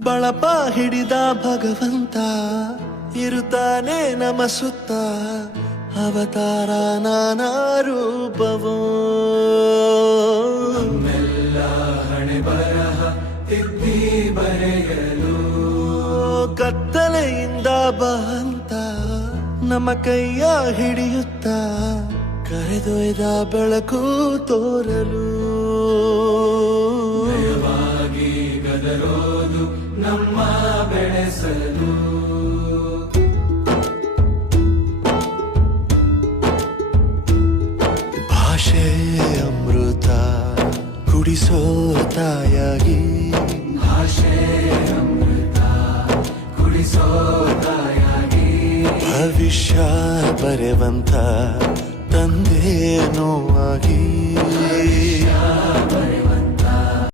ಬಳಪ ಹಿಡಿದ ಭಗವಂತ ಇರುತ್ತಾನೆ ನಮ ಸುತ್ತ ಅವತಾರ ನಾನಾ ರೂಪವೋ ನಮ್ಮೆಲ್ಲ ಹಣೆ ಬರಹ ತಿದ್ದಿ ಬರೆಯಲು ಕತ್ತಲೆಯಿಂದ ಬಂತ ನಮ್ಮ ಕೈಯ ಹಿಡಿಯುತ್ತ ಕರೆದೊಯ್ದ ಬೆಳಕು ತೋರಲು ನಯವಾಗಿ ಗದರೋದು ನಮ್ಮ ಬೆಳೆಸಲು ಭಾಷೆ ಅಮೃತ ಕುಡಿಸೋ ತಾಯಾಗಿ ಭಾಷೆ ಅಮೃತ ಕುಡಿಸೋ ತಾಯಾಗಿ ಭವಿಷ್ಯ ಬರೆವಂತ ತಂದೆ ನೋವಾಗಿ